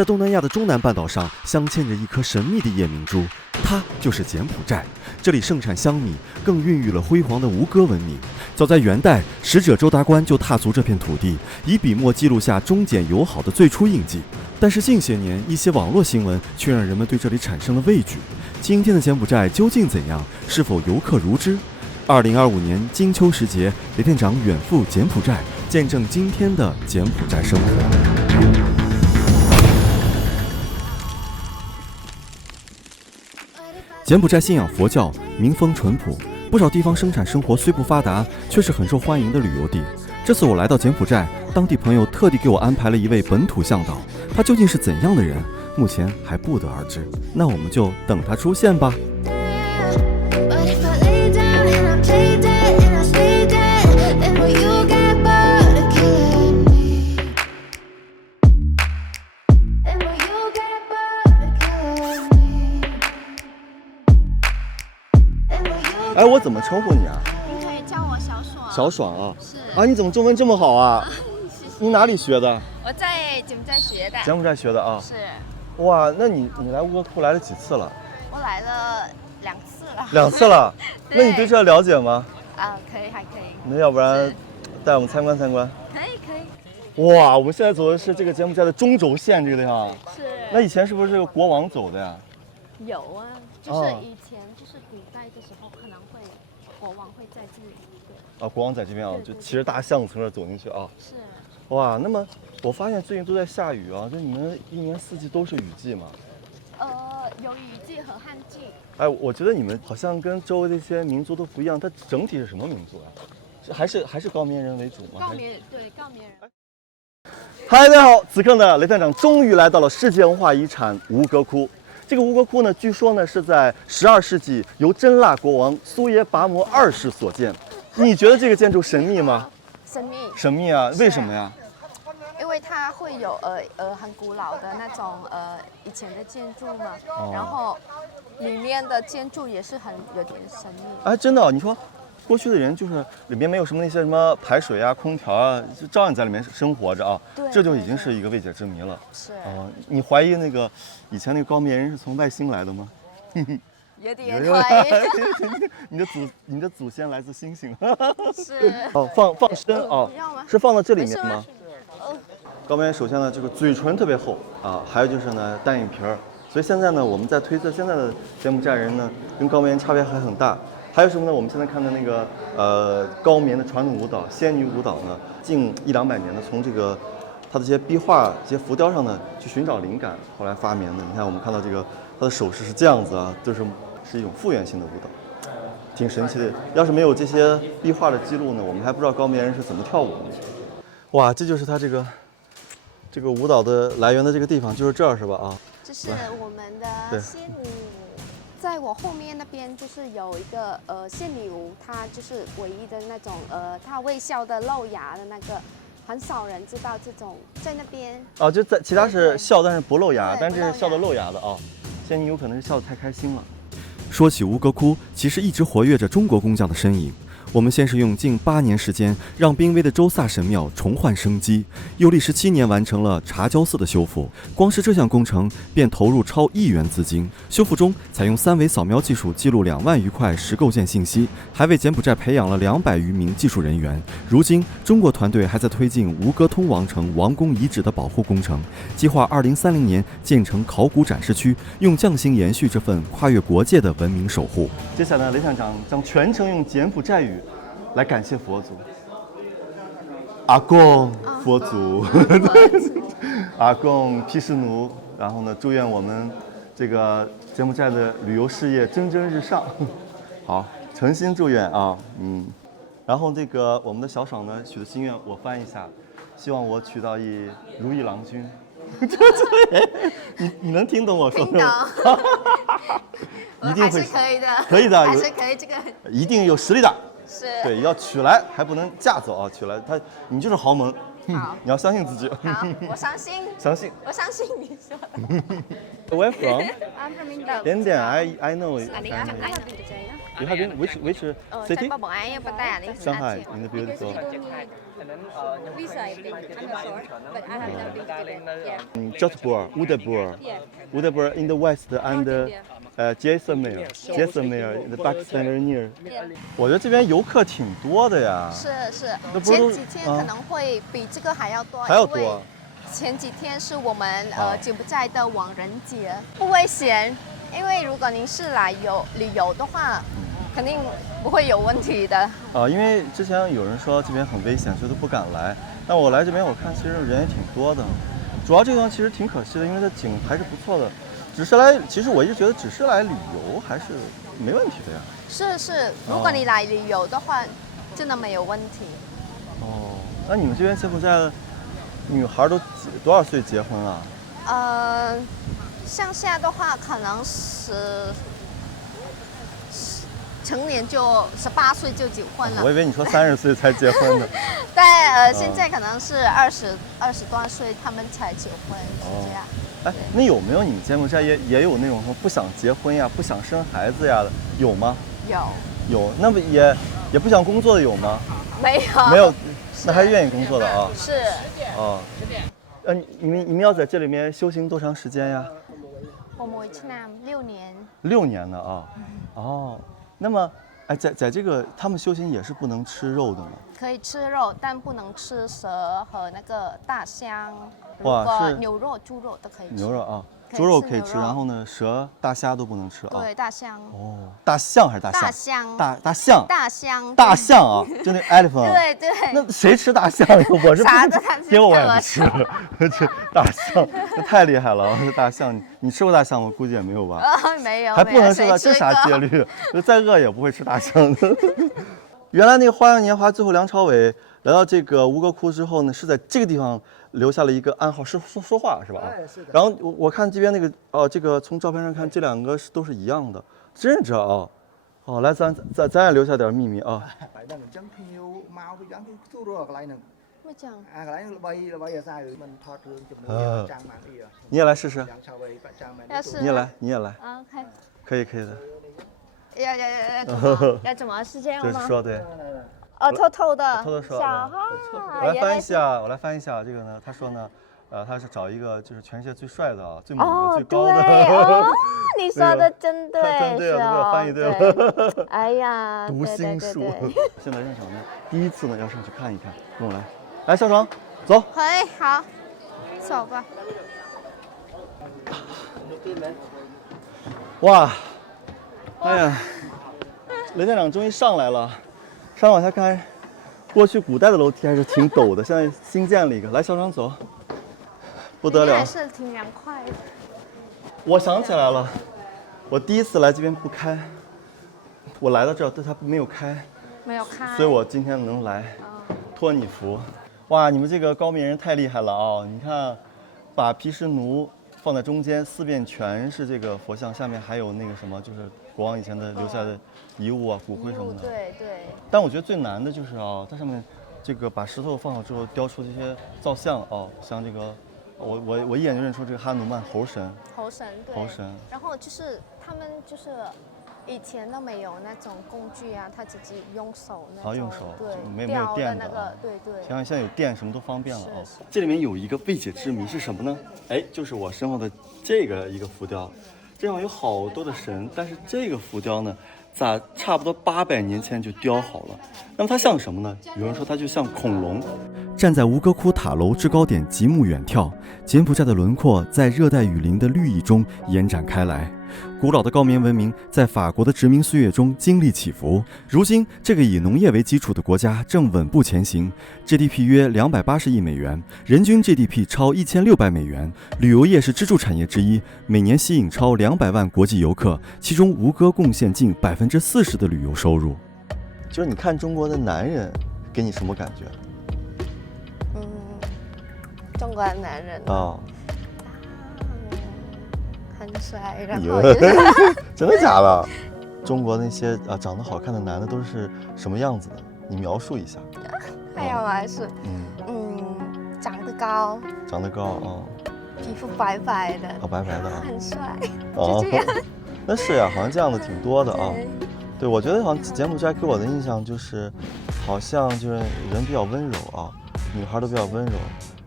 在东南亚的中南半岛上镶嵌着一颗神秘的夜明珠，它就是柬埔寨。这里盛产香米，更孕育了辉煌的吴哥文明。早在元代，使者周达观就踏足这片土地，以笔墨记录下中柬友好的最初印记。但是近些年，一些网络新闻却让人们对这里产生了畏惧。今天的柬埔寨究竟怎样？是否游客如织？2025年金秋时节，雷店长远赴柬埔寨，见证今天的柬埔寨生活。柬埔寨信仰佛教，民风淳朴，不少地方生产生活虽不发达，却是很受欢迎的旅游地。这次我来到柬埔寨，当地朋友特地给我安排了一位本土向导，他究竟是怎样的人，目前还不得而知。那我们就等他出现吧。哎，我怎么称呼你啊？你可以叫我小爽。小爽啊！是啊，你怎么中文这么好啊？谢谢。你哪里学的？我在柬埔寨学的。柬埔寨学的啊？是。哇，那你来吴哥窟来了几次了？我来了2次了。2次了？那你对这了解吗？啊，可以，还可以。那要不然带我们参观参观？可以，可以。哇，我们现在走的是这个柬埔寨的中轴线这个地方。是。那以前是不是这个国王走的呀？有啊，就是以前就是古代的时候，可能会国王会在这里。对。啊，国王在这边啊，就骑着大象从这儿走进去啊。是。哇，那么我发现最近都在下雨啊，就你们一年四季都是雨季吗？有雨季和旱季。哎，我觉得你们好像跟周围的一些民族都不一样，它整体是什么民族啊？还是高棉人为主吗？高棉，对，高棉人。嗨，大家好，此刻呢，雷探长终于来到了世界文化遗产吴哥窟。这个吴哥窟呢，据说呢是在12世纪由真腊国王苏耶拔摩2世所建。你觉得这个建筑神秘吗？神秘。神秘啊？为什么呀？因为它会有很古老的那种以前的建筑嘛，然后里面的建筑也是有点神秘。哎，真的，你说过去的人就是里面没有什么那些什么排水啊、空调啊，就照样在里面生活着啊，对，这就已经是一个未解之谜了。是。你怀疑那个以前那个高棉人是从外星来的吗？有点怀疑。你的祖先来自星星。是。哦，放生哦，是放到这里面吗？高棉人首先呢，这个嘴唇特别厚啊，还有就是呢单眼皮儿，所以现在呢我们在推测现在的柬埔寨人呢跟高棉人差别还很大。还有什么呢？我们现在看的那个高棉的传统舞蹈仙女舞蹈呢，近100-200年的从这个它的这些壁画、这些浮雕上呢去寻找灵感，后来发明的。你看我们看到这个它的手势是这样子啊，就是一种复原性的舞蹈，挺神奇的。要是没有这些壁画的记录呢，我们还不知道高棉人是怎么跳舞的。哇，这就是它这个舞蹈的来源的这个地方，就是这儿是吧？啊，这是我们的仙女舞，在我后面那边就是有一个仙女舞，它就是唯一的那种它微笑的露牙的那个，很少人知道这种在那边。哦，就在其他是笑但是不露牙，但这是笑的露牙的啊。仙女有可能是笑得太开心了。说起吴哥窟，其实一直活跃着中国工匠的身影。我们先是用近8年时间，让濒危的周萨神庙重焕生机，又历17年完成了茶礁寺的修复。光是这项工程便投入超1亿元资金。修复中采用3维扫描技术记录2万余块实构件信息，还为柬埔寨培养了200余名技术人员。如今，中国团队还在推进吴哥通王城王宫遗址的保护工程，计划2030年建成考古展示区，用匠心延续这份跨越国界的文明守护。接下来，雷探长将全程用柬埔寨语来感谢佛祖，阿贡佛祖，阿贡毗湿奴。然后呢，祝愿我们这个柬埔寨的旅游事业蒸蒸日上。好，诚心祝愿啊，然后这个我们的小爽呢许的心愿，我翻译一下，希望我娶到一如意郎君。你能听懂我说的吗？一定会，还是可以的，可以的，还是可以，这个一定有实力的。是，对，要娶来还不能嫁走啊，娶来你就是豪门，好，你要相信自己。好，我相信，相信。我相信你说的。Where from? I'm from Indo. Then I know. I have been to China. You have been which city? 在បងឯងប៉ុន្តែអានេះ Shanghai in the beautiful. Visa I think. I'm not sure, but I have never been to Tibet. Yeah. Jodhpur, Udaipur. Yeah. Udaipur in the west and India. Jaisalmer, the Pakistan very near. Yeah. 我觉得这边游客挺多的呀。是那不是前几天可能会比这个还要多，还要多。因为前几天是我们柬埔寨的亡人节，不危险，因为如果您是来旅游的话，肯定不会有问题的。因为之前有人说这边很危险，所以都不敢来。但我来这边，我看其实人也挺多的。主要这个地方其实挺可惜的，因为它景还是不错的。其实我一直觉得只是来旅游还是没问题的呀。是，如果你来旅游的话，真的没有问题。哦，那你们这边柬埔寨的女孩都多少岁结婚啊？乡下的话可能是成年就18岁就结婚了。我以为你说30岁才结婚呢。但现在可能是20多岁他们才结婚，是这样。哎，那有没有你们柬埔寨也有那种说不想结婚呀、不想生孩子呀的，有吗？有，那么也不想工作的有吗？没有，那还是愿意工作的啊。是。你们要在这里面修行多长时间呀？我们6年。6年呢啊。哦，那么在这个他们修行也是不能吃肉的吗？可以吃肉，但不能吃蛇和那个大象。哇，是牛肉、猪肉都可以吃。牛肉啊，猪肉可以吃，然后呢，蛇、大虾都不能吃啊。对，大象。哦，大象还是大象？大象。大象啊，就那 elephant。对。那谁吃大象？我是结果我也不吃，吃大象，那太厉害了。大象，你吃过大象吗？估计也没有吧。没有。还不能吃的，这啥戒律？就再饿也不会吃大象的。原来那个《花样年华》最后梁朝伟来到这个吴哥窟之后呢，是在这个地方留下了一个暗号，是说话是吧？是的。然后我看这边那个这个从照片上看，这两个都是一样的，真是这啊。来，咱也留下点秘密啊。你也来试试。你也来。可以的。要怎么是这样吗？就是说对。偷偷说。小号。我来翻译一下这个呢。他说呢，他是找一个就是全世界最帅的最美的、最高的。你说的真对，真对了，我翻译对了。哎呀，读心术。现在上场呢，第一次呢要上去看一看，跟我来，校长，走。好，走吧。哇，哎呀，雷站长终于上来了。上往下看，过去古代的楼梯还是挺陡的，现在新建了一个。来，校长走，不得了，还是挺凉快的。我想起来了，我第一次来这边不开，我来到这儿，但它没有开，所以我今天能来，托你福。哇，你们这个高明人太厉害了啊！你看，把毗湿奴放在中间，四边全是这个佛像，下面还有那个什么，就是国王以前的留下的遗物啊、骨灰什么的。对。但我觉得最难的就是它上面这个把石头放好之后雕出这些造像像这个，我一眼就认出这个哈努曼猴神。对。猴神。然后就是他们就是以前都没有那种工具啊，他自己用手那种。用手。对。没有电的那个，对。现在有电，什么都方便了这里面有一个未解之谜是什么呢？就是我身后的这个一个浮雕，这上有好多的神，但是这个浮雕呢？差不多800年前就雕好了，那么它像什么呢？有人说它就像恐龙。站在吴哥窟塔楼制高点极目远眺，柬埔寨的轮廓在热带雨林的绿意中延展开来。古老的高棉文明在法国的殖民岁月中经历起伏，如今这个以农业为基础的国家正稳步前行 ，GDP 约280亿美元，人均 GDP 超1600美元，旅游业是支柱产业之一，每年吸引超200万国际游客，其中吴哥贡献近40%的旅游收入。就是你看中国的男人，给你什么感觉？中国的男人很帅，然后真的假的？中国那些长得好看的男的都是什么样子的？你描述一下。还有还是得高，长得高啊，皮肤白白的，白白的啊，很帅，哦就这样。那是呀，好像这样的挺多的啊。对对，我觉得好像柬埔寨给我的印象就是，好像就是人比较温柔啊，女孩都比较温柔，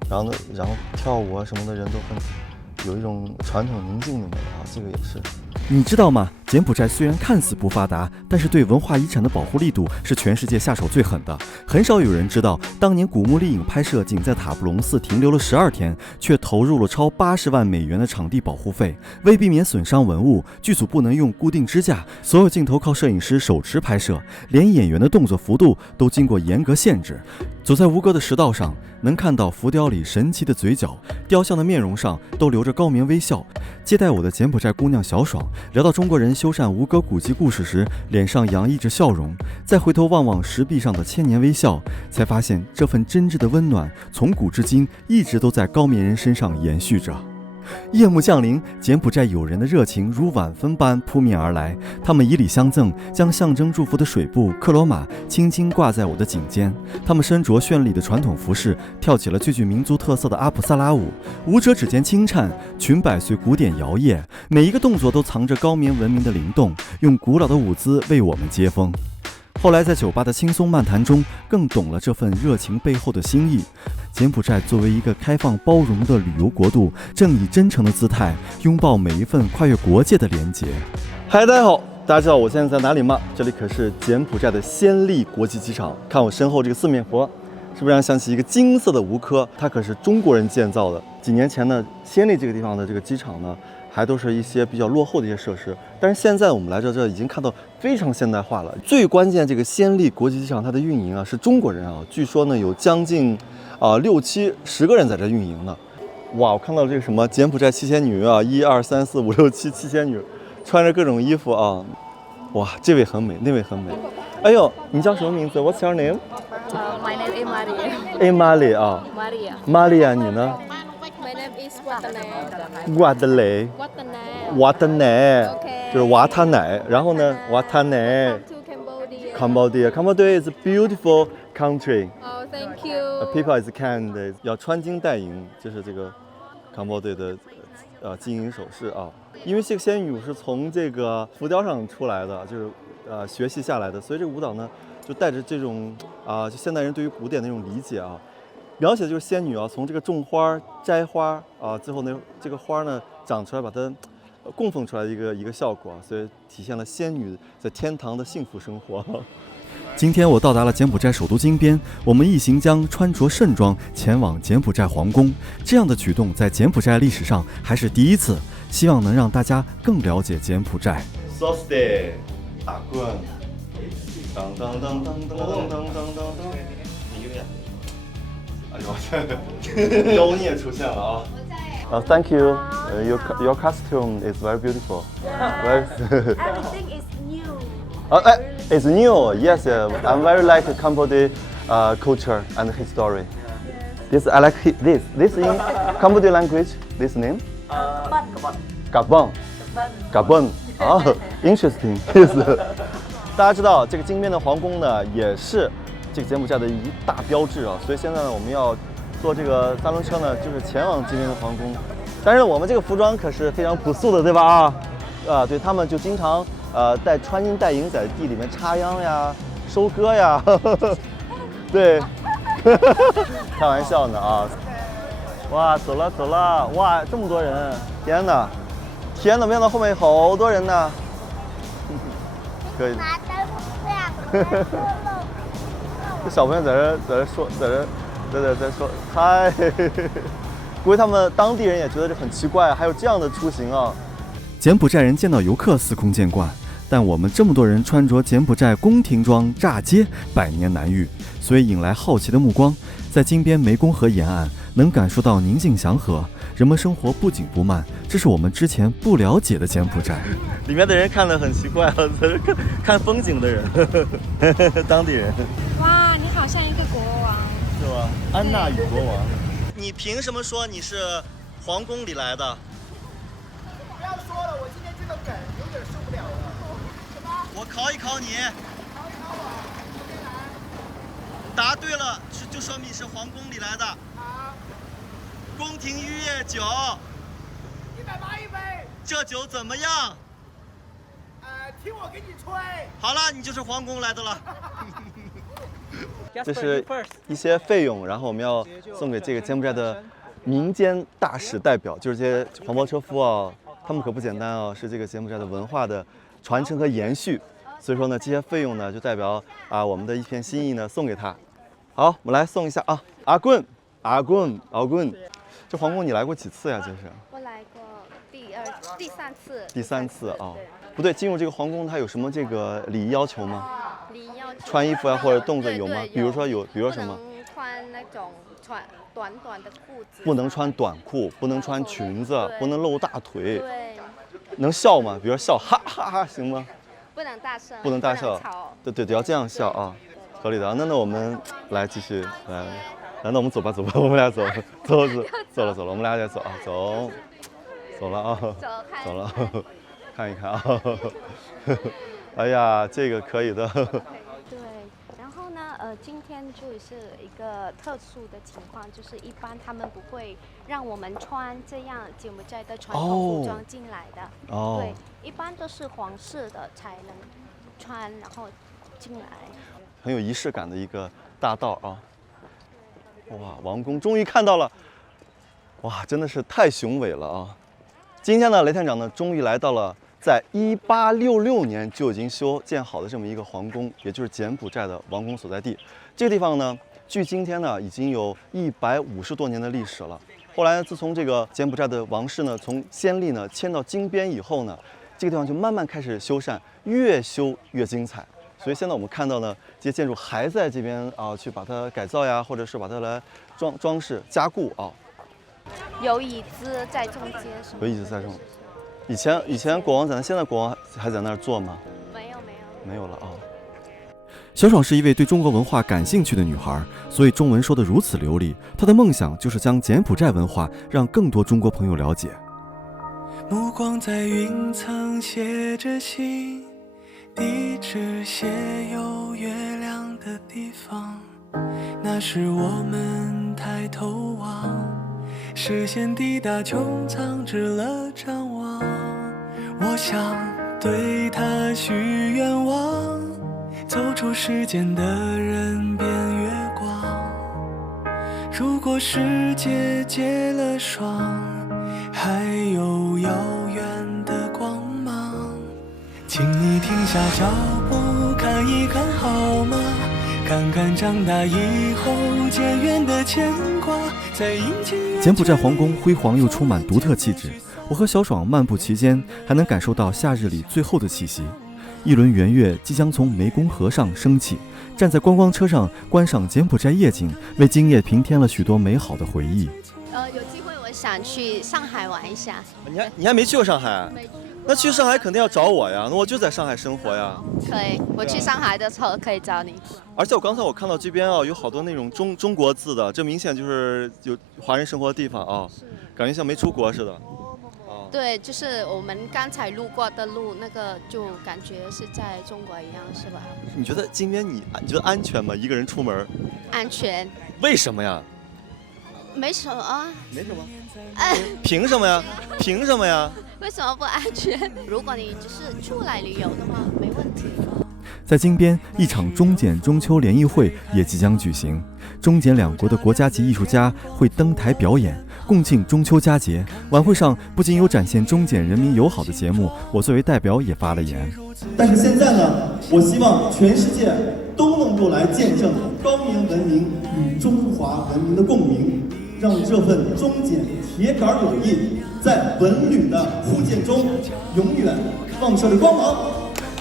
然后跳舞啊什么的人都很有一种传统宁静的美啊，这个也是。你知道吗？柬埔寨虽然看似不发达，但是对文化遗产的保护力度是全世界下手最狠的。很少有人知道，当年古墓丽影拍摄仅在塔布隆寺停留了12天，却投入了超80万美元的场地保护费。为避免损伤文物，剧组不能用固定支架，所有镜头靠摄影师手持拍摄，连演员的动作幅度都经过严格限制。走在吴哥的石道上，能看到浮雕里神奇的嘴角，雕像的面容上都留着高棉微笑。接待我的柬埔寨姑娘小爽聊到中国人修缮吴哥古迹故事时，脸上洋溢着笑容，再回头望望石壁上的千年微笑，才发现这份真挚的温暖从古至今一直都在高棉人身上延续着。夜幕降临，柬埔寨友人的热情如晚风般扑面而来，他们以礼相赠，将象征祝福的水布克罗玛轻轻挂在我的颈间。他们身着绚丽的传统服饰，跳起了最具民族特色的阿普萨拉舞，舞者指尖轻颤，裙摆随鼓点摇曳，每一个动作都藏着高棉文明的灵动，用古老的舞姿为我们接风。后来在酒吧的轻松漫谈中，更懂了这份热情背后的心意。柬埔寨作为一个开放包容的旅游国度，正以真诚的姿态拥抱每一份跨越国界的连结。嗨，大家好，大家知道我现在在哪里吗？这里可是柬埔寨的暹粒国际机场。看我身后这个四面佛，是不是让想起一个金色的吴科？它可是中国人建造的。几年前呢，暹粒这个地方的这个机场呢，还都是一些比较落后的一些设施，但是现在我们来这已经看到非常现代化了。最关键，这个暹粒国际机场它的运营啊是中国人啊，据说呢有将近6、7、10个人在这运营呢。哇，我看到这个什么柬埔寨七仙女啊，1、2、3、4、5、6、7七仙女，穿着各种衣服啊，哇，这位很美，那位很美。哎呦，你叫什么名字 ？What's your name? My name is Maria. Emily 啊 Maria. ，Maria，你呢 My name is Watane. ？瓦德雷， Watane. 瓦德奶， Okay. 就是瓦塔奶。然后呢，瓦塔奶。 Come to Cambodia. Cambodia is a beautiful country. Oh, thank you. People is kind. 要穿金戴银，这是这个 Cambodia 的金银首饰啊。因为这个仙女舞是从这个浮雕上出来的，就是学习下来的，所以这个舞蹈呢就带着这种就现代人对于古典的那种理解啊，描写的就是仙女啊从这个种花摘花啊，最后呢这个花呢长出来，把它供奉出来的一个效果啊，所以体现了仙女在天堂的幸福生活。今天我到达了柬埔寨首都金边，我们一行将穿着盛装前往柬埔寨皇宫。这样的举动在柬埔寨历史上还是第一次，希望能让大家更了解柬埔寨。Sosde， 大棍，当当当当当当当当当。哎呦，妖孽出现了啊！Thank you. Your costume is very beautiful. Everything is new. It's new. Yes, I'm very like Cambodia culture and history. Yes, I like this. This in Cambodia language. This name? Gabon. Gabon. Interesting. Yes. 大家知道这个金边的皇宫呢，也是这个柬埔寨的一大标志啊。所以现在呢，我们要坐这个3轮车呢，就是前往金边的皇宫。但是我们这个服装可是非常朴素的，对吧？对，他们就经常穿金戴银，在地里面插秧呀、收割呀，对，开玩笑呢啊！哇，走了走了，哇，这么多人，天哪，天哪，没想到后面好多人呢。可以。这小朋友在这说，在说嗨。估计他们当地人也觉得这很奇怪，还有这样的出行啊！柬埔寨人见到游客司空见惯，但我们这么多人穿着柬埔寨宫廷装炸街，百年难遇，所以引来好奇的目光。在金边湄公河沿岸，能感受到宁静祥和，人们生活不紧不慢，这是我们之前不了解的柬埔寨。里面的人看得很奇怪，在这看风景的人，当地人。哇，你好像一个国王。是吧？安娜与国王。你凭什么说你是皇宫里来的？不要说了，我今天这个梗有点受不了了。什么？我考一考你。考一考我，今天来。答对了，就说明你是皇宫里来的。好。宫廷玉液酒，180一杯。这酒怎么样？听我给你吹。好了，你就是皇宫来的了。这是一些费用，然后我们要送给这个柬埔寨的民间大使代表，就是这些黄包车夫啊，他们可不简单啊，是这个柬埔寨的文化的传承和延续。所以说呢，这些费用呢，就代表我们的一片心意呢，送给他。好，我们来送一下啊，阿棍。这皇宫你来过几次呀？这是？我来过第三次。第三次啊。不对，进入这个皇宫它有什么这个礼仪要求吗？礼仪要求。穿衣服啊，或者动作有吗？比如说什么？不能穿那种短的裤子。不能穿短裤，不能穿裙子，不能露大腿。对。能笑吗？比如说笑哈哈哈，行吗？不能大声。不能大笑。对，要这样笑啊，合理的啊。那我们来继续来，那我们走吧，我们俩走了，我们俩也走啊，走了啊，走了。看一看啊，哎呀，这个可以的。对，然后呢，今天就是一个特殊的情况，就是一般他们不会让我们穿这样柬埔寨的传统服装进来的。哦。对，一般都是皇室的才能穿，然后进来。很有仪式感的一个大道啊！哇，王宫终于看到了，哇，真的是太雄伟了啊！今天呢，雷探长呢，终于来到了在1866年就已经修建好的这么一个皇宫，也就是柬埔寨的王宫所在地。这个地方呢，距今天呢已经有150多年的历史了。后来，自从这个柬埔寨的王室呢，从暹粒呢迁到金边以后呢，这个地方就慢慢开始修缮，越修越精彩。所以现在我们看到呢，这些建筑还在这边去把它改造呀，或者是把它来装饰加固啊。有椅子在中间，有椅子在中。以前国王在那，现在国王还在那儿坐吗？没有了啊。小爽是一位对中国文化感兴趣的女孩，所以中文说得如此流利。她的梦想就是将柬埔寨文化让更多中国朋友了解。目光在云层写着信，地址写有月亮的地方，那时我们抬头望，视线抵达穹苍，直了张望。我想对他许愿望，走出时间的人变月光。如果世界结了霜，还有遥远的光芒，请你停下脚步看一看好吗？看看长大以后渐远的牵挂，在阴晴。柬埔寨皇宫辉煌又充满独特气质，我和小爽漫步其间，还能感受到夏日里最后的气息。一轮圆月即将从湄公河上升起，站在观光车上观赏柬埔寨夜景，为今夜平添了许多美好的回忆。有机会我想去上海玩一下。你还没去过上海？那去上海肯定要找我呀，那我就在上海生活呀。可以，我去上海的时候可以找你。而且我看到这边有好多那种中国字的，这明显就是有华人生活的地方啊，感觉像没出国似的。对，就是我们刚才路过的路，那个就感觉是在中国一样，是吧？你觉得今天你觉得安全吗？一个人出门？安全。为什么呀？没什么啊。没什么。凭什么呀？凭什么呀？为什么不安全？如果你只是出来旅游的话，没问题。在金边，一场中柬中秋联谊会也即将举行。中柬两国的国家级艺术家会登台表演，共庆中秋佳节。晚会上不仅有展现中柬人民友好的节目，我作为代表也发了言。但是现在呢，我希望全世界都能够来见证高棉文明与中华文明的共鸣，让这份中柬铁杆友谊在文旅的互鉴中永远放射着光芒。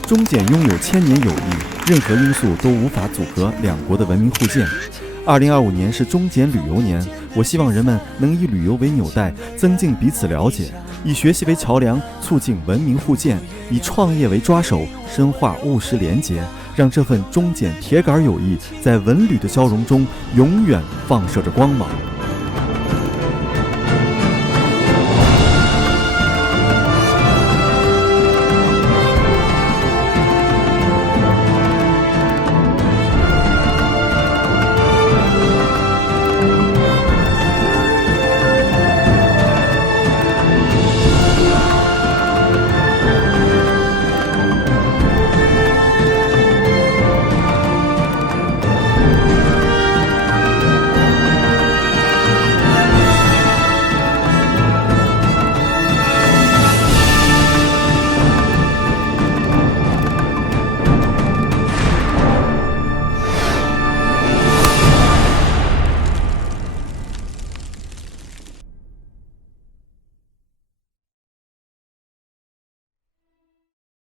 中柬拥有1000年友谊，任何因素都无法阻隔两国的文明互鉴。2025年是中柬旅游年，我希望人们能以旅游为纽带，增进彼此了解；以学习为桥梁，促进文明互鉴；以创业为抓手，深化务实连结，让这份中柬铁杆友谊在文旅的交融中永远放射着光芒。